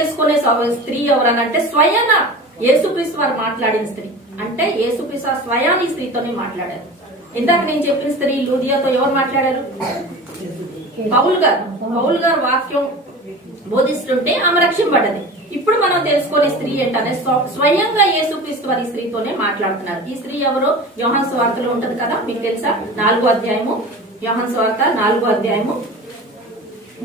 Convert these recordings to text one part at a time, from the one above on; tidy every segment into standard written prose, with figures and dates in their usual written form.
తెలుసుకునే స్త్రీ ఎవరనంటే స్వయాన యేసుక్రీస్తు వారు మాట్లాడిన స్త్రీ. అంటే యేసుక్రీస్తు స్వయాన్ని స్త్రీతోనే మాట్లాడారు. ఇందాక నేను చెప్పిన స్త్రీ లూదియాతో ఎవరు మాట్లాడారు? పౌలు గారు వాక్యం బోధిస్తుంటే ఆమె రక్షింపబడ్డది. ఇప్పుడు మనం తెలుసుకునే స్త్రీ ఏంటనే స్వయంగా యేసుక్రీస్తు వారి స్త్రీతోనే మాట్లాడుతున్నారు. ఈ స్త్రీ ఎవరో యోహాను సువార్తలో ఉంటది కదా, మీకు తెలుసా? 4వ అధ్యాయము, యోహాను సువార్త 4వ అధ్యాయము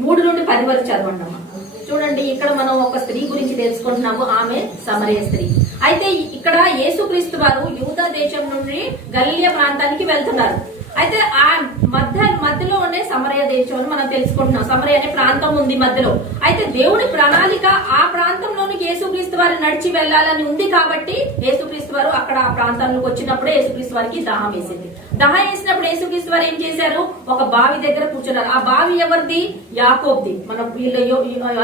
3 నుండి 10 వరకు చదవండి. చూడండి, ఇక్కడ మనం ఒక స్త్రీ గురించి తెలుసుకుంటున్నాము. ఆమె సమరయ స్త్రీ. అయితే ఇక్కడ యేసుక్రీస్తు వారు యూదా దేశం నుండి గలిలయ ప్రాంతానికి వెళ్తున్నారు. అయితే ఆ మధ్యలో ఉండే సమరయ దేశం మనం తెలుసుకుంటున్నాం. సమరయ అనే ప్రాంతం ఉంది మధ్యలో. అయితే దేవుడి ప్రణాళిక ఆ ప్రాంతంలోనికి యేసుక్రీస్తు వారు నడిచి వెళ్లాలని ఉంది కాబట్టి యేసుక్రీస్తు వారు అక్కడ ఆ ప్రాంతంలోకి వచ్చినప్పుడే యేసుక్రీస్తు వారికి దాహం వేసింది. దాహం వేసినప్పుడు యేసుక్రీస్తు వారు ఏం చేశారు? ఒక బావి దగ్గర కూర్చున్నారు. ఆ బావి ఎవరిది? యాకోబ్ది. మన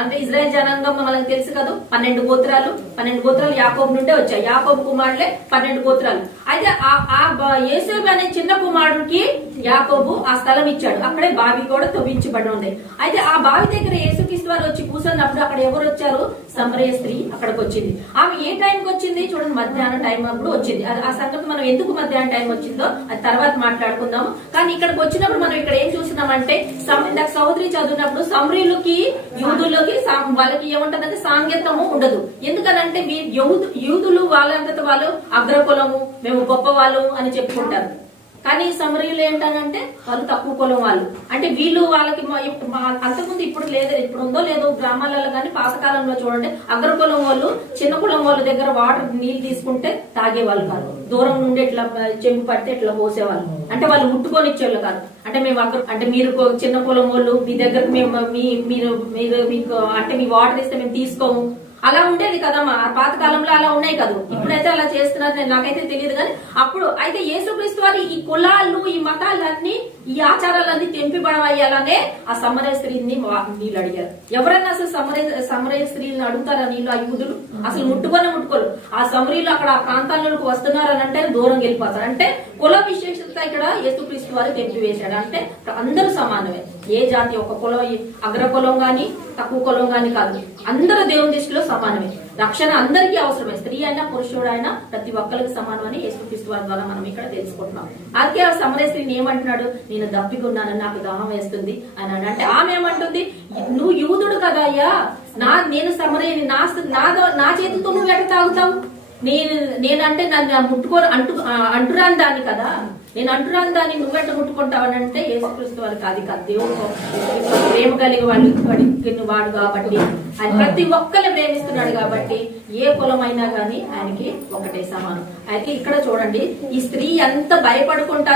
అంటే ఇజ్రాయెల్ జనాంగం మనకు తెలుసు కదా, 12 గోత్రాలు యాకోబు నుండే వచ్చాయి. యాకోబు కుమారులే 12 గోత్రాలు. అయితే ఆ యేసేపు అనే చిన్న కుమారుడికి యాకోబు ఆ స్థలం ఇచ్చాడు. అక్కడే బావి కూడా తవ్వించబడి ఉంది. అయితే ఆ బావి దగ్గర యేసుక్రీస్తు వారు వచ్చి కూర్చున్నప్పుడు అక్కడ ఎవరు వచ్చారు? సమరయ స్త్రీ అక్కడికి వచ్చింది. ఆమె ఏ టైంకి వచ్చింది? చూడండి, మధ్యాహ్నం టైం అప్పుడు వచ్చింది. ఆ సంగతి మనం ఎందుకు మధ్యాహ్నం టైం వచ్చిందో అది తర్వాత మాట్లాడుకుందాము. కానీ ఇక్కడికి వచ్చినప్పుడు మనం ఇక్కడ ఏం చూస్తున్నామంటే, సహోదరి చదివినప్పుడు సమరీలకి యూదులకి వాళ్ళకి ఏముంటదంటే సాంగత్యము ఉండదు. ఎందుకనంటే యూదులు వాళ్ళంతట వాళ్ళు అగ్రకులము, మేము గొప్ప వాళ్ళు అని చెప్పుకుంటారు. కానీ సమరీయులు ఏంటనంటే వాళ్ళు తక్కువ కులం వాళ్ళు. అంటే వీళ్ళు వాళ్ళకి అంతకుముందు ఇప్పుడు లేదు, ఇప్పుడు ఉందో లేదో గ్రామాలలో కానీ పాతకాలంలో చూడండి, అగ్రకులం వాళ్ళు చిన్న కులం వాళ్ళ దగ్గర వాటర్ నీళ్ళు తీసుకుంటే తాగేవాళ్ళు కాదు. దూరం నుండి ఇట్లా చెంపు పడితే ఇట్లా పోసేవాళ్ళు. అంటే వాళ్ళు ముట్టుకొని ఇచ్చేవాళ్ళు కాదు. అంటే మేము అంటే మీరు చిన్న కులం వాళ్ళు, మీ దగ్గరకు మేము మీకు అంటే మీ వాటర్ ఇస్తే మేము తీసుకోము, అలా ఉండేది కదమ్మా. పాతకాలంలో అలా ఉన్నాయి కదా. ఇప్పుడైతే అలా చేస్తున్నారు, నాకైతే తెలియదు. కానీ అప్పుడు అయితే యేసుక్రీస్తు వారి ఈ కులాలు, ఈ మతాలన్నీ, ఈ ఆచారాలన్నీ తెంపిబడవయ్యాలనే ఆ సమరయ స్త్రీని వీళ్ళు అడిగారు. ఎవరైనా అసలు సమరయ స్త్రీలను అడుగుతారా? నీళ్ళు ఆ యూదులు అసలు ముట్టుకోరు. ఆ సమరీలు అక్కడ ఆ ప్రాంతాలకు వస్తున్నారు అని అంటే దూరం వెళ్ళిపోతారు. అంటే కుల విశేషత ఇక్కడ యేసుక్రీస్తు వారు తెంపివేశాడు. అంటే అందరూ సమానమే. ఏ జాతి ఒక కులం, అగ్ర కులం గాని తక్కువ కులం గాని కాదు, అందరూ దేవుని దృష్టిలో సమానమే. రక్షణ అందరికీ అవసరమే. స్త్రీ అయినా పురుషుడైనా ప్రతి ఒక్కరికి సమానమని యేసుక్రీస్తు వారి ద్వారా మనం ఇక్కడ తెలుసుకుంటున్నాం. అందుకే ఆ సమరయ స్త్రీని ఏమంటున్నాడు? నేను దప్పికున్నాను, నాకు దాహం వేస్తుంది అని అంటే ఆమె ఏమంటుంది? నువ్వు యూదుడు కదా అయ్యా, నేను సమరయని, నా చేతితో నువ్వు ఎట్లా తాగుతావు? నేనంటే నన్ను అంటురాని దాన్ని కదా, నేను అంటురాని దాన్ని నువ్వెట్ట ముట్టుకుంటావని అంటే యేసుక్రీస్తు వారికి అది కాదు. దేవుడు ప్రేమ కలిగి వాడు కాబట్టి, ఆయన ప్రతి ఒక్కరిని ప్రేమిస్తున్నాడు కాబట్టి ఏ కులమైనా గానీ ఆయనకి ఒకటే సమానం. అయితే ఇక్కడ చూడండి, ఈ స్త్రీ ఎంత భయపడుకుంటా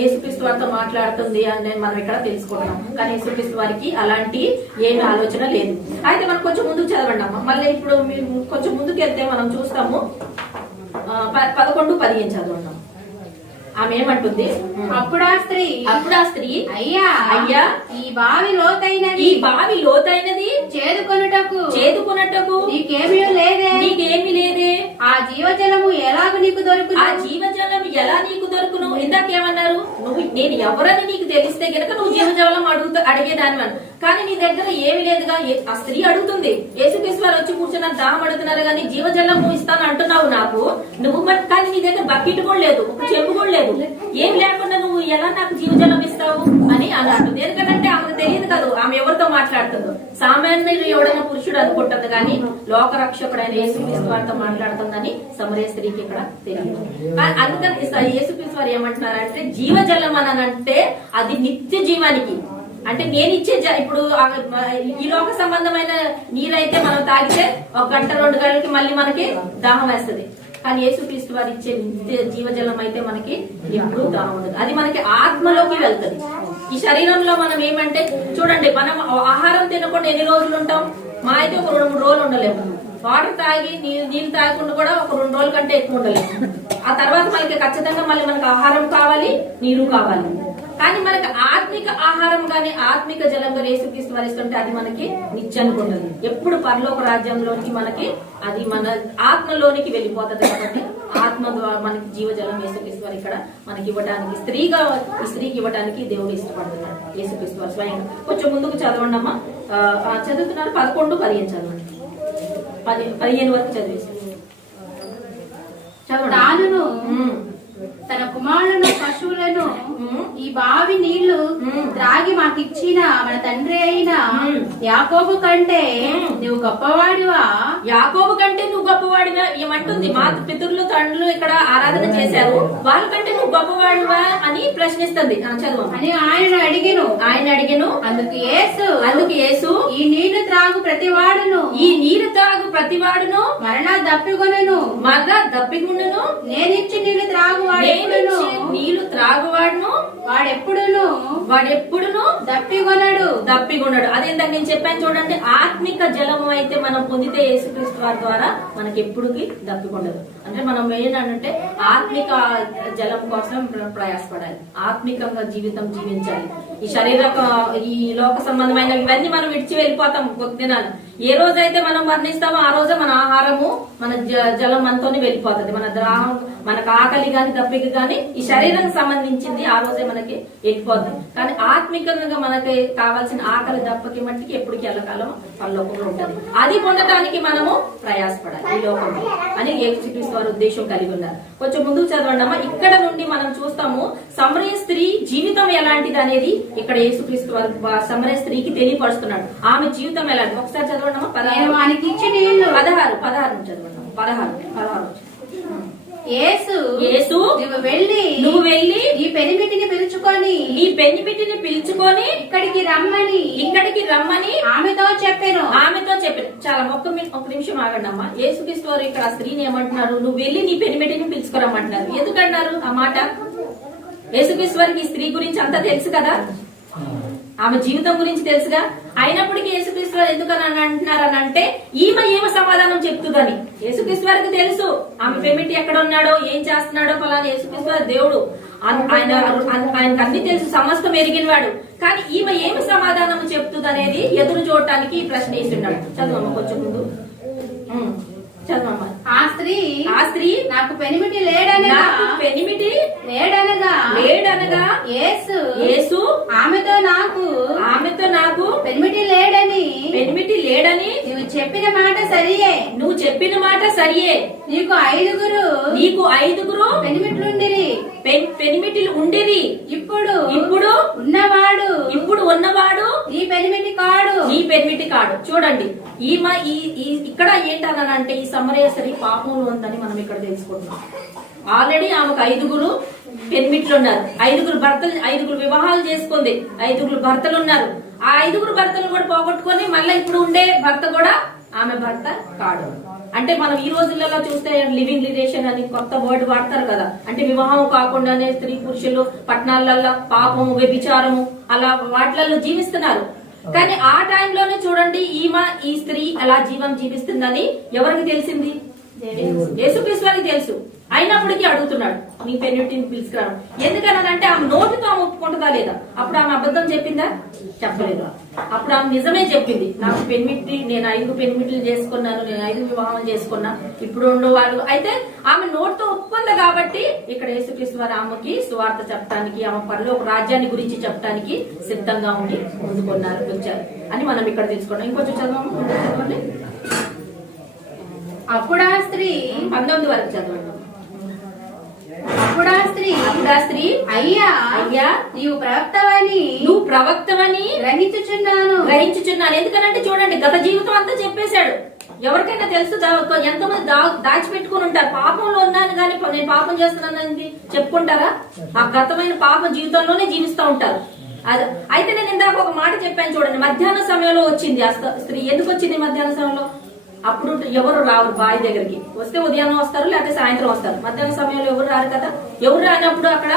యేసుక్రీస్తు వారితో మాట్లాడుతుంది అని మనం ఇక్కడ తెలుసుకుంటున్నాం. కానీ యేసుక్రీస్తు వారికి అలాంటి ఏమి ఆలోచన లేదు. అయితే మనం కొంచెం ముందుకు చదవండి అమ్మ. మళ్ళీ ఇప్పుడు కొంచెం ముందుకు వెళ్తే మనం చూస్తాము 11-15 చదవండి. ఆమె ఏమంటుంది? అప్పుడు ఆ స్త్రీ అయ్యా ఈ బావి లోతైనది చేదుకొనుటకు నీకేమీ లేదే. ఆ జీవజలము ఎలాగ నీకు దొరుకును? ఇందాకేమన్నారు? నేను ఎవరని నీకు తెలిస్తే గనక నువ్వు జీవజలం అడిగేదాని. కానీ నీ దగ్గర ఏమి లేదుగా. ఆ స్త్రీ అడుగుతుంది, యేసుక్రీస్తు వారు వచ్చి కూర్చున్న దాహం అడుగుతున్నారు కానీ జీవజలం నువ్వు ఇస్తాను అంటున్నావు నాకు. నువ్వు కానీ నీ దగ్గర బకెట్ కూడా లేదు, ఒక చెంబు కూడా లేదు. ఏం లేకుండా నువ్వు ఎలా నాకు జీవజలం ఇస్తావు అని అంటుంది. ఎందుకంటే ఆమెకు తెలియదు కదా ఆమె ఎవరితో మాట్లాడుతుందో. సామాన్యుడు ఎవడైనా పురుషుడు అనుకుంటుంది కానీ లోక రక్షకుడైన యేసుక్రీస్తు వారితో మాట్లాడుతుందని సమరయ స్త్రీకి ఇక్కడ తెలియదు. అందుకని యేసుక్రీస్తు వారు ఏమంటున్నారంటే జీవజలం అని అంటే అది నిత్య జీవానికి. అంటే నేను ఇచ్చే ఇప్పుడు ఈ లోక సంబంధమైన నీరైతే మనం తాగితే 1 గంట 2 గంటలకి మళ్ళీ మనకి దాహం వేస్తుంది. కానీ యేసుక్రీస్తు వారు ఇచ్చే నిత్య జీవజలం అయితే మనకి ఎప్పుడు దాహం ఉండదు. అది మనకి ఆత్మలోకి వెళ్తుంది. ఈ శరీరంలో మనం ఏమంటే చూడండి, మనం ఆహారం తినకుండా ఎన్ని రోజులు ఉంటాం? మా అయితే ఒక 2-3 రోజులు ఉండలేము. వాటర్ తాగి నీళ్ళు తాగకుండా కూడా ఒక 2 రోజుల కంటే ఎక్కువ ఉండలేము. ఆ తర్వాత మనకి ఖచ్చితంగా మళ్ళీ మనకి ఆహారం కావాలి, నీరు కావాలి. కానీ మనకి ఆత్మిక ఆహారం గాని ఆత్మిక జలం గాని యేసుక్రీస్తు వారు ఇస్తుంటే అది మనకి నిత్యానికి ఉండదు. ఎప్పుడు పరలోక రాజ్యంలోనికి మనకి అది మన ఆత్మలోనికి వెళ్ళిపోతుంది. కాబట్టి ఆత్మ ద్వారా మనకి జీవజలం యేసుక్రీస్తు వారు ఇక్కడ మనకి ఇవ్వడానికి, ఈ స్త్రీకి ఇవ్వడానికి దేవుడు ఇష్టపడుతున్నాడు. యేసుక్రీస్తు వారు స్వయంగా. కొంచెం ముందుకు చదవండి అమ్మా. చదువుతున్నారు 11-15 చదవండి. 15 వరకు చదివేసి చదవండి. తానును తన కుమారులను పశువులను ఈ బావి నీళ్లు త్రాగి మాకిచ్చిన మన తండ్రి అయిన యాకోబు కంటే నువ్వు గొప్పవాడివా? యాకోబు కంటే నువ్వు గొప్పవాడివా ఏమంటుంది? మా పితరులు తండ్రులు ఇక్కడ ఆరాధన చేశారు, వాళ్ళకంటే నువ్వు గొప్పవాడివా అని ప్రశ్నిస్తుంది. చదువు అని ఆయన అడిగెను. అందుకు యేసు ఈ నీళ్లు త్రాగు ప్రతివాడును మరలా దప్పికొనెను నేనిచ్చి నీళ్లు నీళ్లు త్రాగువాడును వాడెప్పుడును దప్పికొనడు. అదేంటంటే నేను చెప్పాను చూడండి, ఆత్మిక జలము అయితే మనం పొందితే యేసుక్రీస్తు వారి ద్వారా మనకి ఎప్పుడుకి దప్పికొండదు. అంటే మనం ఏంటంటే ఆత్మిక జలం కోసం ప్రయాసపడాలి, ఆత్మికంగా జీవితం జీవించాలి. ఈ లోక సంబంధమైన ఇవన్నీ మనం విడిచి వెళ్ళిపోతాం కొద్దినాలు. ఏ రోజైతే మనం వర్ణిస్తామో ఆ రోజే మన ఆహారము మన జలం మనతోనే వెళ్ళిపోతుంది. మన దాహం, మనకు ఆకలి గాని దప్పిక గాని ఈ శరీరానికి సంబంధించింది ఆ రోజే మనకి వెళ్ళిపోతుంది. కానీ ఆత్మికంగా మనకి కావాల్సిన ఆకలి దప్పకి మట్టికి ఎప్పటికి ఎల్లకాలం పరలోకంలో ఉంటుంది. అది పొందడానికి మనము ప్రయాసపడాలి ఈ లోకంలో అని యేసుక్రీస్తు వారి ఉద్దేశం కలిగి ఉన్నారు. కొంచెం ముందుకు చదవండి అమ్మా. ఇక్కడ నుండి మనం చూస్తాము సమరయ స్త్రీ జీవితం ఎలాంటిది అనేది ఇక్కడ యేసుక్రీస్తు వారు సమరయ స్త్రీకి తెలియపరుస్తున్నాడు. ఆమె జీవితం ఎలాంటి ఒకసారి చదవండి అమ్మా. 16 చదవండి. 16 యేసు నువ్వు వెళ్ళి నీ పెనిమిటిని పిలుచుకొని ఇక్కడికి రమ్మని ఆమెతో చెప్పాను. చాలా ఒక్క నిమిషం ఆగండి అమ్మా. యేసుక్రీస్తు వారు ఇక్కడ స్త్రీని ఏమంటున్నారు? నువ్వు వెళ్ళి నీ పెనిమిటిని పిలుచుకోరమ్మంటున్నారు. ఎందుకన్నారు ఆ మాట? యేసుక్రీస్తు వారికి ఈ స్త్రీ గురించి అంతా తెలుసు కదా, ఆమె జీవితం గురించి తెలుసుగా. అయినప్పటికీ యేసుక్రీస్తు వారు ఎందుకని అంటున్నారని అంటే ఈమె సమాధానం చెప్తుందని యేసుక్రీస్తు వారికి తెలుసు. ఆమె పెమిటి ఎక్కడ ఉన్నాడో ఏం చేస్తున్నాడో ఫలానా యేసుక్రీస్తు వారి దేవుడు, ఆయనకు అన్ని తెలుసు, సమస్తం ఎరిగిన వాడు. కానీ ఈమె ఏమి సమాధానం చెప్తుంది అనేది ఎదురు చూడటానికి ఈ ప్రశ్న వేస్తున్నాడు. చదువమ్మ కొంచెం ముందు చదువమ్మ. ఆ స్త్రీ నాకు పెనిమిటి లేడనగా యేసు ఆమెతో నాకు పెనిమిటి లేడని నువ్వు చెప్పిన మాట సరియే. నీకు ఐదుగురు పెనిమిటిలు ఉండిరి. ఇప్పుడు ఉన్నవాడు నీ పెనిమిటి కాడు. చూడండి, ఈమె ఇక్కడ ఏంటనంటే ఈ సమరయ స్త్రీ పాపంలో ఉందని మనం ఇక్కడ తెలుసుకుంటున్నాం. ఆల్రెడీ ఆమెకు 5 పెనిమిట్లు ఉన్నారు, 5 వివాహాలు చేసుకుంది, 5 భర్తలు ఉన్నారు. ఆ 5 భర్తలు కూడా పోగొట్టుకొని మళ్ళీ ఇప్పుడు ఉండే భర్త కూడా ఆమె భర్త కాడు. అంటే మనం ఈ రోజులలో చూస్తే లివింగ్ రిలేషన్ అని కొత్త వర్డ్ వాడతారు కదా. అంటే వివాహం కాకుండానే స్త్రీ పురుషులు పట్టణాలలో పాపము, వ్యభిచారము అలా వాటిలలో జీవిస్తున్నారు. కానీ ఆ టైంలోనే చూడండి ఈ స్త్రీ అలా జీవిస్తుందని ఎవరికి తెలిసింది? యేసుక్రీస్తు వారికి తెలుసు. అయినప్పటికీ అడుగుతున్నాడు, నీ పెనిమిటిని పిలుచుకురాను. ఎందుకనంటే ఆమె నోటితో ఆమె ఒప్పుకుంటుందా లేదా? అప్పుడు ఆమె అబద్ధం చెప్పిందా? చెప్పలేదు. అప్పుడు ఆమె నిజమే చెప్పింది. నాకు నేను 5 పెనిమిట్లు చేసుకున్నాను, నేను 5 వివాహాలు చేసుకున్నా, ఇప్పుడు ఉండేవాళ్ళు. అయితే ఆమె నోటితో ఒప్పుకుంది కాబట్టి ఇక్కడ యేసుక్రీస్తు వారు ఆమెకి సువార్త చెప్పడానికి, ఆమె పరలోక రాజ్యాన్ని గురించి చెప్పడానికి సిద్ధంగా ఉండి వచ్చారు అని మనం ఇక్కడ తెలుసుకున్నాం. ఇంకొంచెం చదవండి. అప్పుడు ఆ స్త్రీ 19 వరకు చదవండి. అప్పుడు ఆ స్త్రీ అయ్యా నువ్వు ప్రవక్తవని గ్రహించుచున్నాను. ఎందుకనంటే చూడండి, గత జీవితం అంతా చెప్పేశాడు. ఎవరికైనా తెలుసు, ఎంతమంది దాచిపెట్టుకుని ఉంటారు. పాపంలో ఉన్నాను కానీ నేను పాపం చేస్తున్నానని చెప్పుకుంటారా? ఆ గతమైన పాప జీవితంలోనే జీవిస్తూ ఉంటారు. అయితే నేను ఇందాక ఒక మాట చెప్పాను చూడండి, మధ్యాహ్న సమయంలో వచ్చింది ఆ స్త్రీ. ఎందుకు వచ్చింది మధ్యాహ్న సమయంలో? అప్పుడు ఎవరు రావు బావి దగ్గరికి. వస్తే ఉదయాన్నం వస్తారు, లేకపోతే సాయంత్రం వస్తారు. మధ్యాహ్న సమయంలో ఎవరు రారు కదా. ఎవరు రానప్పుడు అక్కడ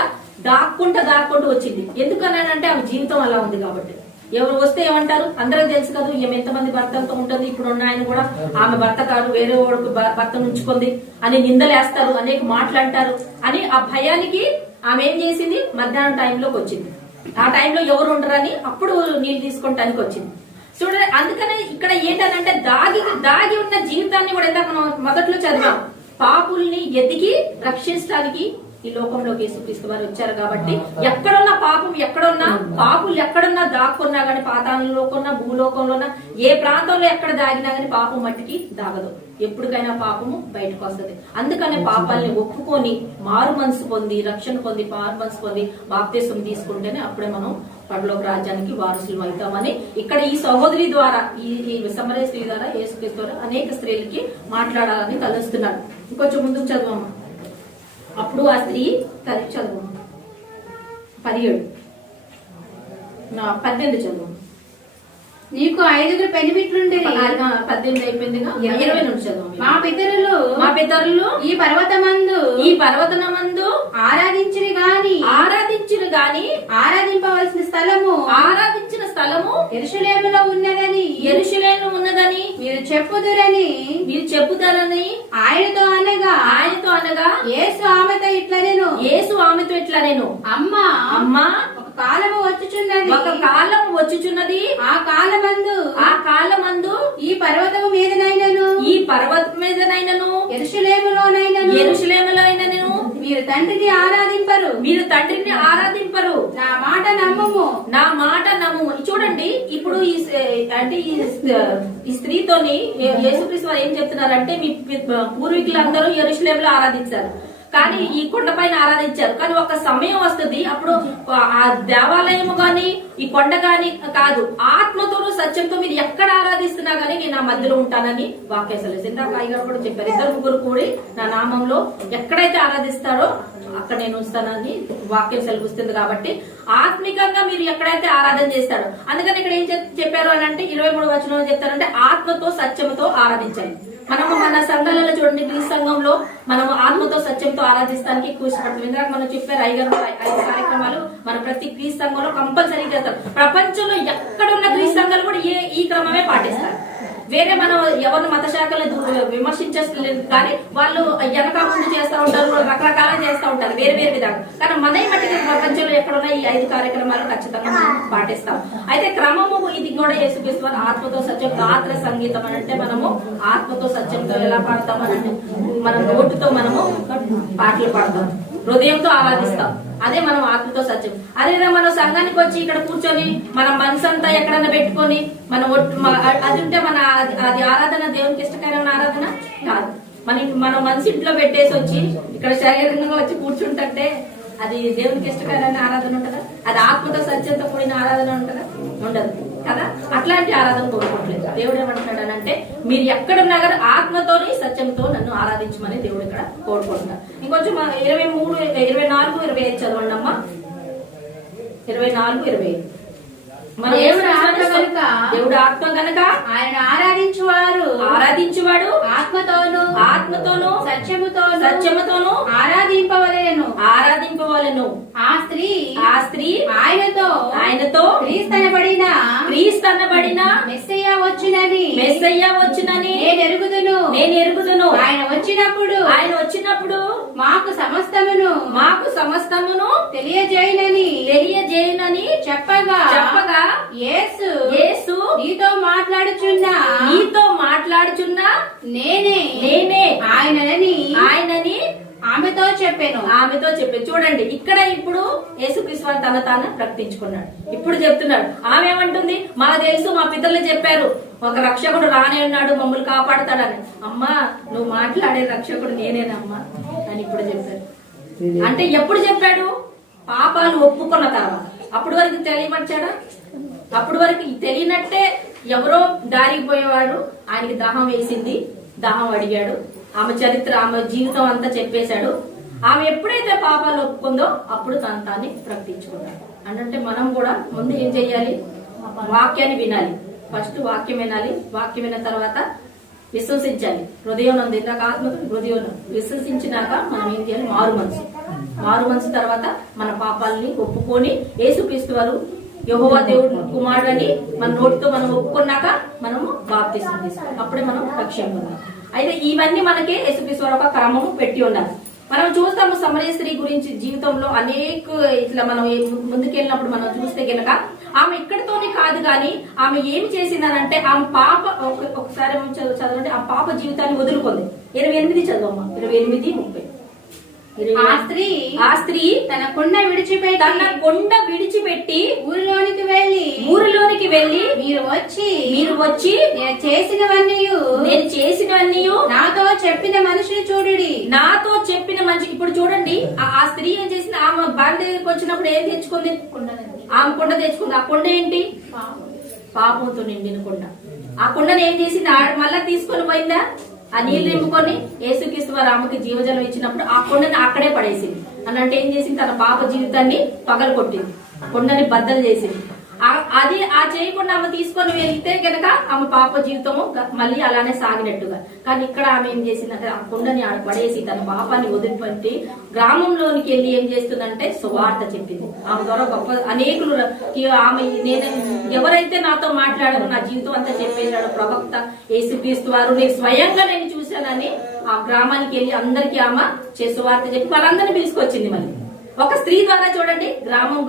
దాక్కుంటూ వచ్చింది. ఎందుకనంటే ఆమె జీవితం అలా ఉంది కాబట్టి. ఎవరు వస్తే ఏమంటారు? అందరికి తెలుసు కదా ఈమె ఎంతమంది భర్తలతో ఉంటుంది, ఇప్పుడు ఉన్న ఆయన కూడా ఆమె భర్త కాదు, వేరే వాడికి భర్త ఉంచుకుంది అని నిందలేస్తారు, అనేక మాట్లాడతారు అని ఆ భయానికి ఆమె ఏం చేసింది? మధ్యాహ్నం టైంలోకి వచ్చింది. ఆ టైంలో ఎవరు ఉండరని అప్పుడు నీళ్ళు తీసుకుంటానికి వచ్చింది. చూడండి, అందుకనే ఇక్కడ ఏంటనంటే దాగి ఉన్న జీవితాన్ని కూడా ఇందాక మనం మొదట్లో చదివాం. పాపుల్ని ఎదిగి రక్షించడానికి ఈ లోకంలోకి యేసుక్రీస్తు వారు వచ్చారు కాబట్టి ఎక్కడున్న పాపం ఎక్కడున్నా, పాపులు ఎక్కడున్నా దాక్కున్నా గానీ, పాతాళంలోకున్నా, భూలోకంలోన్నా, ఏ ప్రాంతంలో ఎక్కడ దాగినా గానీ పాపం మట్టికి దాగదు. ఎప్పటికైనా పాపము బయటకు వస్తుంది. అందుకనే పాపాలని ఒప్పుకొని మారు మనసు పొంది, రక్షణ పొంది, మారు మనసు పొంది బాప్తిసం తీసుకుంటేనే అప్పుడే మనం పరలోక రాజ్యానికి వారసులు అవుతామని ఇక్కడ ఈ సహోదరి ద్వారా, ఈ సమరయ స్త్రీ ద్వారా యేసుక్రీస్తు ద్వారా అనేక స్త్రీలకి మాట్లాడాలని తలుస్తున్నాడు. ఇంకొంచెం ముందుకు చదవమ్మా. అప్పుడు ఆ స్త్రీ చదువు 17 18 చదువు. నీకు 5 పెనిమిట్లుండేది. 18 అయిపోయింది. 20 నుంచి చదువు. మా పితరులు ఈ పర్వతమందు ఆరాధించిరి గాని ఆరాధింపవలసిన స్థలము యెరూషలేములో ఉన్నదని మీరు చెప్పుదురని ఆయనతో అనగా యేసు ఆమెతో ఇట్లా నేను అమ్మా ఒక కాలము వచ్చుచున్నది ఆ కాలమందు ఈ పర్వతము మీదనైనను యెరూషలేములోనైనను మీరు తండ్రిని ఆరాధింపరు. నా మాట నమ్ముము. చూడండి, ఇప్పుడు ఈ స్త్రీతోని యేసుక్రీస్తు వారు ఏం చెప్తున్నారంటే, మీ పూర్వీకులందరూ యెరూషలేములో ఆరాధించారు, కానీ ఈ కొండ పైన ఆరాధించారు. కానీ ఒక సమయం వస్తుంది, అప్పుడు ఆ దేవాలయం గాని ఈ కొండ గాని కాదు, ఆత్మతోనూ సత్యంతో మీరు ఎక్కడ ఆరాధిస్తున్నా గానీ నేను నా మధ్యలో ఉంటానని వాక్యం సెలవుస్తుంది. ఇందాక అయ్యగారు కూడా చెప్పారు, 2-3 కూడి నా నామంలో ఎక్కడైతే ఆరాధిస్తారో అక్కడ నేను ఉంచుతానని వాక్యం సెలవుస్తుంది. కాబట్టి ఆత్మికంగా మీరు ఎక్కడైతే ఆరాధన చేస్తారో, అందుకని ఇక్కడ ఏం చెప్పారు అని అంటే 23 వచనంలో చెప్తారంటే ఆత్మతో సత్యంతో ఆరాధించాలి. మనము మన సంఘాలలో చూడండి, క్రీస్తు సంఘంలో మనము ఆత్మతో సత్యంతో ఆరాధిస్తానికి ఎక్కువ ఇష్టపడతాం. ఇందాక మనం చెప్పారు అయ్యగారు 5 కార్యక్రమాలు మన ప్రతి క్రీస్తు సంఘంలో కంపల్సరీ చేస్తారు. ప్రపంచంలో ఎక్కడున్న క్రీస్తు సంఘాలు కూడా ఈ క్రమమే పాటిస్తారు. వేరే మనం ఎవరిని మత శాఖలు విమర్శించలేదు, కానీ వాళ్ళు వెనక ముందు చేస్తూ ఉంటారు, రకరకాలుగా చేస్తూ ఉంటారు, వేరే వేరే విధాలు. కానీ మన మట్టికి ప్రపంచంలో ఎక్కడున్నా ఈ 5 కార్యక్రమాలు ఖచ్చితంగా పాటిస్తాం. అయితే క్రమము ఇది కూడా యేసుక్రీస్తు వారు ఆత్మతో సత్యం, గాత్ర సంగీతం అని అంటే మనము ఆత్మతో సత్యంతో ఎలా పాడతాం అని అంటే మన నోటితో మనము పాటలు పాడతాం, హృదయంతో ఆరాధిస్తాం. అదే మనం ఆత్మతో సత్యం. అదే మనం సంఘానికి వచ్చి ఇక్కడ కూర్చొని మన మనసు అంతా ఎక్కడన్నా పెట్టుకొని మన అది ఉంటే అది ఆరాధన దేవునికి ఇష్టకరమైన ఆరాధన కాదు. మన మనసు ఇంట్లో పెట్టేసి వచ్చి ఇక్కడ శరీరంగా వచ్చి కూర్చుంటే అది దేవునికి ఇష్టకరమైన ఆరాధన ఉంటుందా? అది ఆత్మతో సత్యంతో కూడిన ఆరాధన ఉంటుందా? ఉండదు కదా. అట్లాంటి ఆరాధన కోరుకోవట్లేదు. దేవుడు ఏమంటున్నాడనంటే మీరు ఎక్కడున్నా కానీ ఆత్మతోని సత్యంతో నన్ను ఆరాధించమని దేవుడు ఇక్కడ కోరుకుంటున్నాడు. ఇంకొంచెం 24, 25 చదవండి అమ్మా. 24, 25. మన దేవుడు ఆత్మ గనక ఆయన ఆరాధించువాడు ఆత్మతోను సత్యముతోను ఆరాధింపవలెను. ఆ స్త్రీ ఆయనతో క్రీస్తనబడిన మెస్సయ్య వచ్చునని నేను ఎరుగుదును. ఆయన వచ్చినప్పుడు మాకు సమస్తమును తెలియజేయునని చెప్పగా యేసు నీతో మాట్లాడుచున్నా నేనే ఆయనని ఆమెతో చెప్పాను. చూడండి, ఇక్కడ ఇప్పుడు యేసుక్రీస్తు వారు తాను ప్రకటించుకున్నాడు. ఇప్పుడు చెప్తున్నాడు. ఆమె ఏమంటుంది? మాకు తెలుసు, మా పితరులు చెప్పారు, ఒక రక్షకుడు రానే ఉన్నాడు, మమ్మల్ని కాపాడుతాడని. అమ్మా, నువ్వు మాట్లాడే రక్షకుడు నేనేనమ్మా అని ఇప్పుడు చెప్పారు. అంటే ఎప్పుడు చెప్పాడు? పాపాలు ఒప్పుకున్న తర్వాత. అప్పుడు వరకు తెలియమర్చాడా? అప్పుడు వరకు తెలియనట్టే ఎవరో దారికి పోయేవాడు, ఆయనకి దాహం వేసింది, దాహం అడిగాడు, ఆమె చరిత్ర, ఆమె జీవితం అంతా చెప్పేశాడు. ఆమె ఎప్పుడైతే పాపాలు ఒప్పుకుందో అప్పుడు తాన్ని ప్రకటించుకున్నాడు. అంటే మనం కూడా ముందు ఏం చెయ్యాలి? వాక్యాన్ని వినాలి. ఫస్ట్ వాక్యం వినాలి. వాక్యం విన్న తర్వాత విశ్వసించాలి. హృదయం నందు, ఇందాక ఆత్మ హృదయం విశ్వసించినాక మనం ఏం చేయాలి? మారు మనసు తర్వాత మన పాపాలని ఒప్పుకొని యేసుక్రీస్తు వారు యెహోవా దేవుడు కుమారుడని మన నోటితో మనం ఒప్పుకున్నాక మనము బాప్తిసం తీసుకోవాలి. అప్పుడే మనం రక్షణ పొందాలి. అయితే ఇవన్నీ మనకి యేసుక్రీస్తు వారు ఒక క్రమము పెట్టి ఉండాలి. మనం చూస్తాము సమరయ స్త్రీ గురించి జీవితంలో అనేక ఇట్లా మనం ముందుకెళ్ళినప్పుడు మనం చూస్తే గనక ఆమె ఇక్కడితోనే కాదు కానీ ఆమె ఏమి చేసిందనంటే ఆమె పాప ఒకసారి చదవండి, ఆ పాప జీవితాన్ని వదులుకుంది. 28 చదవమ్మా. 28, 30. ఆ స్త్రీ తన కొండ విడిచిపెట్టి ఊరిలోనికి వెళ్ళి మీరు వచ్చి నేను చేసినవన్నీ నాతో చెప్పిన మనిషిని చూడుడి. నాతో చెప్పిన మనిషి. ఇప్పుడు చూడండి, ఆ స్త్రీ ఏం చేసింది? ఆమె బావి దగ్గరికి వచ్చినప్పుడు ఏం తెచ్చుకుంది? ఆమె కొండ తెచ్చుకుంది. ఆ కొండ ఏంటి? పాపంతో నిండిన కొండ. ఆ కొండను ఏం చేసింది? మళ్ళా తీసుకొని పోయిందా? ఆ నీళ్లు నింపుకొని యేసుక్రీస్తు వారు ఆమెకి జీవజలం ఇచ్చినప్పుడు ఆ కొండని అక్కడే పడేసింది. అని అంటే ఏం చేసింది? తన పాప జీవితాన్ని పగలగొట్టింది, కొండని బద్దలు చేసింది. అది చేయకుండా ఆమె తీసుకొని వెళ్తే గనక ఆమె పాప జీవితము మళ్ళీ అలానే సాగినట్టుగా. కానీ ఇక్కడ ఆమె ఏం చేసిందంటే ఆ కొండని ఆడ పడేసి తన పాపాన్ని వదిలిపెట్టి గ్రామంలోనికి వెళ్ళి ఏం చేస్తుందంటే సువార్త చెప్పింది. ఆమె ద్వారా గొప్ప అనేకులు ఆమె ఎవరైతే నాతో మాట్లాడారో నా జీవితం అంతా చెప్పేశాడో ప్రవక్త యేసుక్రీస్తు వారు నేను స్వయంగా నేను చూశానని ఆ గ్రామానికి వెళ్ళి అందరికీ ఆమె సువార్త చెప్పి వాళ్ళందరినీ పిలుచుకొచ్చింది. మళ్ళీ ఒక స్త్రీ ద్వారా చూడండి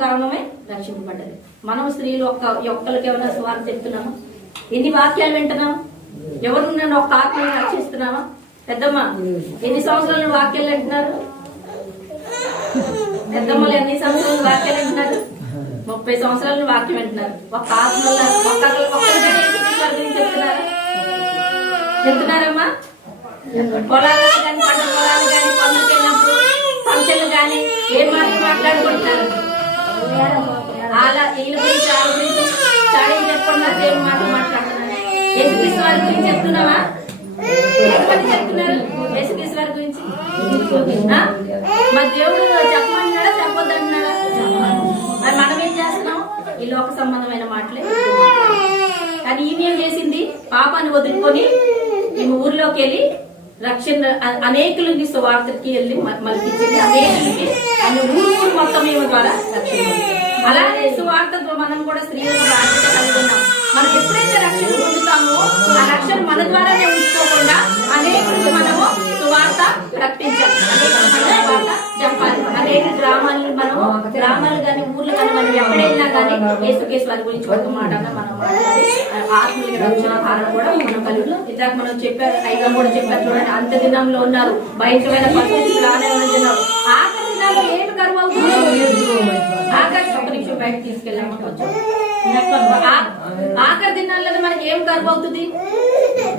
గ్రామమే రక్షింపబడ్డది. మనం స్త్రీలు ఒక్కరికి ఏమైనా సువార్త చెప్తున్నామా? ఎన్ని వాక్యాలు వింటున్నాం? ఎవరున్నాను ఒక్క ఆత్మని రక్షిస్తున్నామా? పెద్దమ్మ ఎన్ని సంవత్సరాలు వాక్యాలు వింటున్నారు? పెద్దమ్మలు ఎన్ని సంవత్సరాలు వాక్యాలు వింటున్నారు? 30 సంవత్సరాలు వాక్యం వింటున్నారు. ఒక్క ఆత్మల చెప్తున్నారమ్మా? పొలాలు కానీ పంట పొలాలు కానీ పనులకు వెళ్ళినప్పుడు ఫంక్షన్లు కానీ ఏం మాట్లాడుకుంటున్నారు? అలా వీళ్ళ గురించి వాళ్ళ గురించి చాడీ చెప్పకుండా దేవుని మాట మాట్లాడుతున్నారు. యేసుక్రీస్తు వారి గురించి చెప్తున్నావా? చెప్తున్నారు యేసుక్రీస్తు వారి గురించి. మరి దేవుడు చెప్పమంటున్నాడా చెప్పొద్దంటున్నాడా? మరి మనం ఏం చేస్తున్నాం? ఈ లోక సంబంధమైన మాటలే. కానీ ఈమె ఏం చేసింది? పాపాన్ని వదులుకొని ఈమె ఊర్లోకి వెళ్ళి రక్షణ అనేకులకి సువార్తకి వెళ్ళి మలిపించింది. అనేకులకి ఆమె ఊరు మొత్తం ఏమో ద్వారా రక్షణ. అలాగే సువార్తతో మనం కూడా స్త్రీలకు బాధ్యత కలిగి ఉన్నాం. మనం ఎప్పుడైతే రక్షణ పొందుతామో ఆ రక్షణ మన ద్వారానే ఉంచుకోకుండా అనేకులకి మనము సువార్త ప్రకటించాలి, సువార్త చెప్పాలి. అనేక గ్రామాలు కానీ ఊర్లు కానీ మనం ఎక్కడైనా కానీ యేసుక్రీస్తు వారి గురించి ఒక మాట మనం మాట్లాడి ఆత్మీయ రక్షణ కారణం కూడా మనం కలిగి. ఇందాక మనం చెప్పారు, ఐదో కూడా చెప్పారు చూడండి. అంత్య దినంలో ఉన్నారు, భయంకరమైన పరిస్థితులు ఆనందించారు. ఆఖరి దినాల్లో ఏమి కరువు అవుతుంది? ఆఖరి ఒక నిమిషం బయట తీసుకెళ్ళాము. ఆఖరి దినాల్లో మనకి ఏం కరువు అవుతుంది?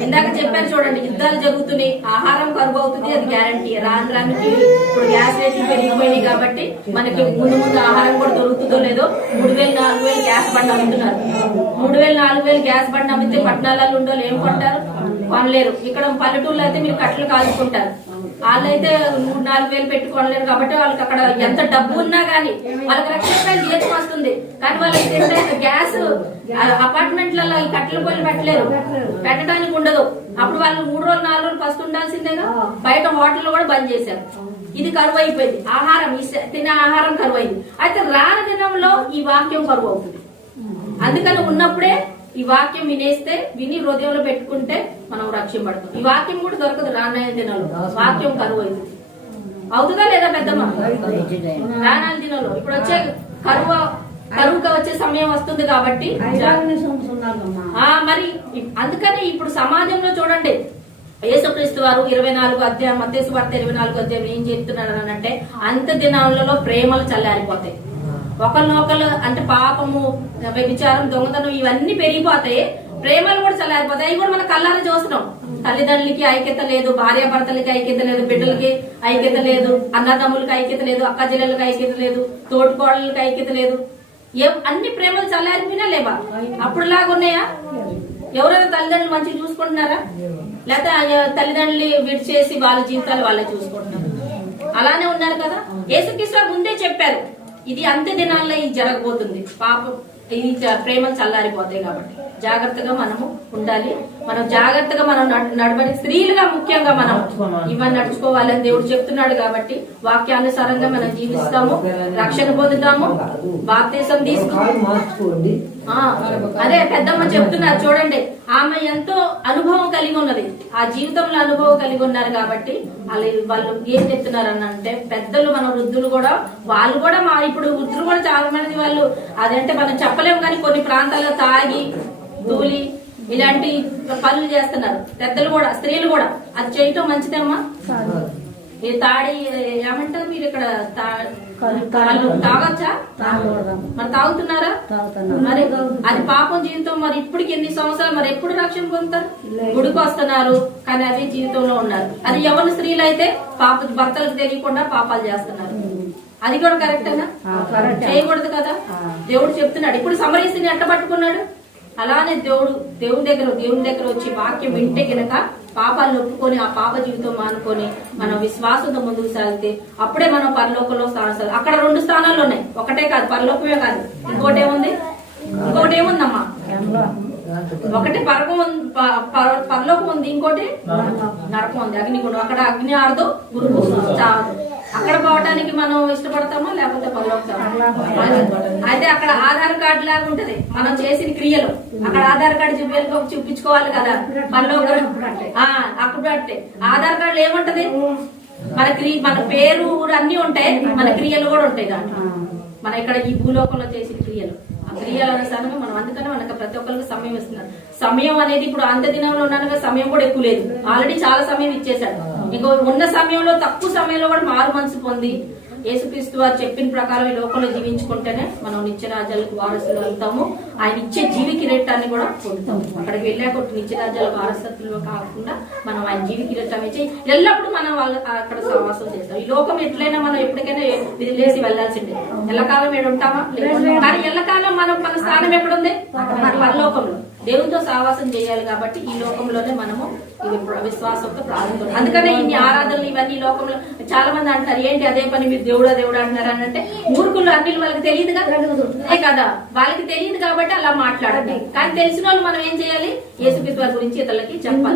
ఇందాక చెప్పారు చూడండి, యుద్ధాలు జరుగుతున్నాయి, ఆహారం కరువు అవుతుంది, అది గ్యారంటీ. రానికి ఇప్పుడు గ్యాస్ రేట్లు పెరిగిపోయినాయి కాబట్టి మనకి ముందు ఆహారం కూడా దొరుకుతుందో లేదో. 3000, 4000 గ్యాస్ బండ్ అమ్ముతున్నారు. 3000, 4000 గ్యాస్ బండ్ అమ్మితే పట్టణాలలో ఉండోళ్ళు ఏం కొంటారు? కొనలేరు. ఇక్కడ పల్లెటూళ్ళు అయితే మీరు కట్టలు కాల్చుకుంటారు. వాళ్ళైతే 3-4 వేలు పెట్టుకోలేరు కాబట్టి వాళ్ళకి అక్కడ ఎంత డబ్బు ఉన్నా గానీ వాళ్ళకి రక్షణ జీతం వస్తుంది. కానీ వాళ్ళకి గ్యాస్ అపార్ట్మెంట్లలో ఈ కట్టెల పొయ్యిలు పెట్టడానికి ఉండదు. అప్పుడు వాళ్ళు 3 రోజులు 4 రోజులు ఫస్ట్ ఉండాల్సిందేగా. బయట హోటల్ కూడా బంద్ చేశారు. ఇది కరువు అయిపోయింది. ఆహారం తినే ఆహారం కరువు అయింది. అయితే రాని దినంలో ఈ వాక్యం కరువు అవుతుంది. అందుకని ఉన్నప్పుడే ఈ వాక్యం విని హృదయంలో పెట్టుకుంటే మనం రక్షింపడతాం. ఈ వాక్యం కూడా దొరకదు రానాయ దినాలు. వాక్యం కరువు అవుతుంది. అవుతుందా లేదా పెద్దమ్మ? రానాయ దినాలు ఇప్పుడు వచ్చే కరువుగా వచ్చే సమయం వస్తుంది కాబట్టి మరి అందుకని ఇప్పుడు సమాజంలో చూడండి, యేసుక్రీస్తు వారు 24 అధ్యాయం మత్తయి సువార్త 24 అధ్యాయం ఏం చెప్తున్నాడు అని అంటే, అంత్య దినాలలో ప్రేమలు చల్లారిపోతాయి. ఒకరినొకరు అంటే పాపము, వ్యభిచారం, దొంగతనం ఇవన్నీ పెరిగిపోతాయి. ప్రేమలు కూడా చల్లారిపోతాయి. అవి కూడా మనం కళ్ళారా చూస్తున్నాం. తల్లిదండ్రులకి ఐక్యత లేదు, భార్యాభర్తలకి ఐక్యత లేదు, బిడ్డలకి ఐక్యత లేదు, అన్నదమ్ములకి ఐక్యత లేదు, అక్క చెల్లెలకి ఐక్యత లేదు, తోటికోడలకి ఐక్యత లేదు. అన్ని ప్రేమలు చల్లారిపోయినా లేవా? అప్పుడులాగా ఉన్నాయా? ఎవరైనా తల్లిదండ్రులు మంచిగా చూసుకుంటున్నారా? లేకపోతే తల్లిదండ్రులు విడిచేసి వాళ్ళ జీవితాలు వాళ్ళే చూసుకుంటున్నారు? అలానే ఉన్నారు కదా. యేసుక్రీస్తు ముందే చెప్పారు, ఇది అంత్య దినాల్లో ఇది జరగబోతుంది. పాపం ఇది ప్రేమలు చల్లారిపోతాయి కాబట్టి జాగ్రత్తగా మనము ఉండాలి. మనం జాగ్రత్తగా మనం నడవని స్త్రీలుగా ముఖ్యంగా మనం ఇవన్నీ నడుచుకోవాలని దేవుడు చెప్తున్నాడు. కాబట్టి వాక్యానుసారంగా మనం జీవిస్తాము, రక్షణ పొందుతాము, బాప్తిసం తీసుకోండి. అదే పెద్దమ్మ చెప్తున్నారు చూడండి, ఆమె ఎంతో అనుభవం కలిగి ఉన్నది, ఆ జీవితంలో అనుభవం కలిగి ఉన్నారు. కాబట్టి వాళ్ళు ఏం చెప్తున్నారు అని అంటే, పెద్దలు మన వృద్ధులు కూడా వాళ్ళు కూడా ఇప్పుడు వృద్ధులు కూడా చాలా మంది వాళ్ళు అదంటే మనం చెప్పలేము కానీ కొన్ని ప్రాంతాల్లో తాగి తూలి ఇలాంటి పనులు చేస్తున్నారు. పెద్దలు కూడా స్త్రీలు కూడా అది చేయటం మంచిదమ్మా? ఈ తాడి ఏమంటారు మీరు ఇక్కడ వాళ్ళు తాగొచ్చా? మరి తాగుతున్నారా? మరి అది పాపం జీవితం. మరి ఇప్పటికి ఎన్ని సంవత్సరాలు, మరి ఎప్పుడు రక్షణ పొందుతారు? గుడికి వస్తున్నారు కానీ అదే జీవితంలో ఉన్నారు. అది యవ్వన స్త్రీలు అయితే భర్తలకు తెలియకుండా పాపాలు చేస్తున్నారు. అది కూడా కరెక్టేనా? చేయకూడదు కదా. దేవుడు చెప్తున్నాడు. ఇప్పుడు సమరయస్త్రీని ఎట్ట పట్టుకున్నాడు? అలానే దేవుడి దగ్గర వచ్చి వాక్యం వింటే గనక పాపాలను ఒప్పుకొని ఆ పాప జీవితం మానుకొని మనం విశ్వాసంతో ముందుకు సాగితే అప్పుడే మనం పరలోకంలో స్థానం. అక్కడ 2 స్థానాలు ఉన్నాయి, ఒకటే కాదు, పరలోకమే కాదు, ఇంకోటి ఏముందమ్మా? ఒకటి పరలోకం ఉంది, ఇంకోటి నరకం ఉంది, అగ్నిగుండం. అక్కడ అగ్ని ఆడదు, గురువు చావదు. అక్కడ పోవటానికి మనం ఇష్టపడతామా లేకపోతే పరలోకం? అయితే అక్కడ ఆధార్ కార్డు లాగా ఉంటది మనం చేసిన క్రియలు. అక్కడ ఆధార్ కార్డు చూపించుకోవాలి కదా. పరలోకం అప్పుడు అంటే ఆధార్ కార్డులో ఏముంటది? మన పేరు అన్ని ఉంటాయి, మన క్రియలు కూడా ఉంటాయి దాంట్లో. మన ఇక్కడ ఈ భూలోకంలో చేసిన క్రియలు, ఆ క్రియల అనుసారంగా మనం, అందుకనే మనకు ప్రతి ఒక్కరికి సమయం ఇస్తున్నారు. సమయం అనేది ఇప్పుడు అంత దినంలో ఉన్నానుగా సమయం కూడా ఎక్కువ లేదు, ఆల్రెడీ చాలా సమయం ఇచ్చేశాడు. ఇంకో ఉన్న సమయంలో తక్కువ సమయంలో కూడా మారు మనసు పొంది యేసుక్రీస్తు వారు చెప్పిన ప్రకారం ఈ లోకంలో జీవించుకుంటేనే మనం నిత్యరాజ్యాలకు వారసులు అవుతాము. ఆయన ఇచ్చే జీవి కిరీటాన్ని కూడా పొందుతాము. అక్కడికి వెళ్ళాక నిత్యరాజ్యాల వారసత్వంలో కాకుండా మనం ఆయన జీవి కిరీటం ఇచ్చి ఎల్లప్పుడూ మనం వాళ్ళు అక్కడ సహవాసం చేస్తాం. ఈ లోకం ఎట్లయినా మనం ఎప్పటికైనా విదిలేసి వెళ్లాల్సిందే. ఎల్లకాలం ఏడు ఉంటామా? కానీ ఎల్లకాలం మన స్థానం ఎక్కడుంది? పరలోకంలో దేవునితో సహవాసం చేయాలి. కాబట్టి ఈ లోకంలోనే మనము ఇది విశ్వాసంతో ప్రారంభం. అందుకనే ఇన్ని ఆరాధనలు ఇవన్నీ లోకంలో చాలా మంది అంటారు, ఏంటి అదే పని మీరు దేవుడు అంటున్నారు అని. అంటే మూర్ఖులు అన్ని వాళ్ళకి తెలియదు కదా, వాళ్ళకి తెలియదు కాబట్టి అలా మాట్లాడండి. కానీ తెలిసిన వాళ్ళు మనం ఏం చేయాలి? యేసుక్రీస్తు వారి గురించి ఇతరులకి చెప్పాలి.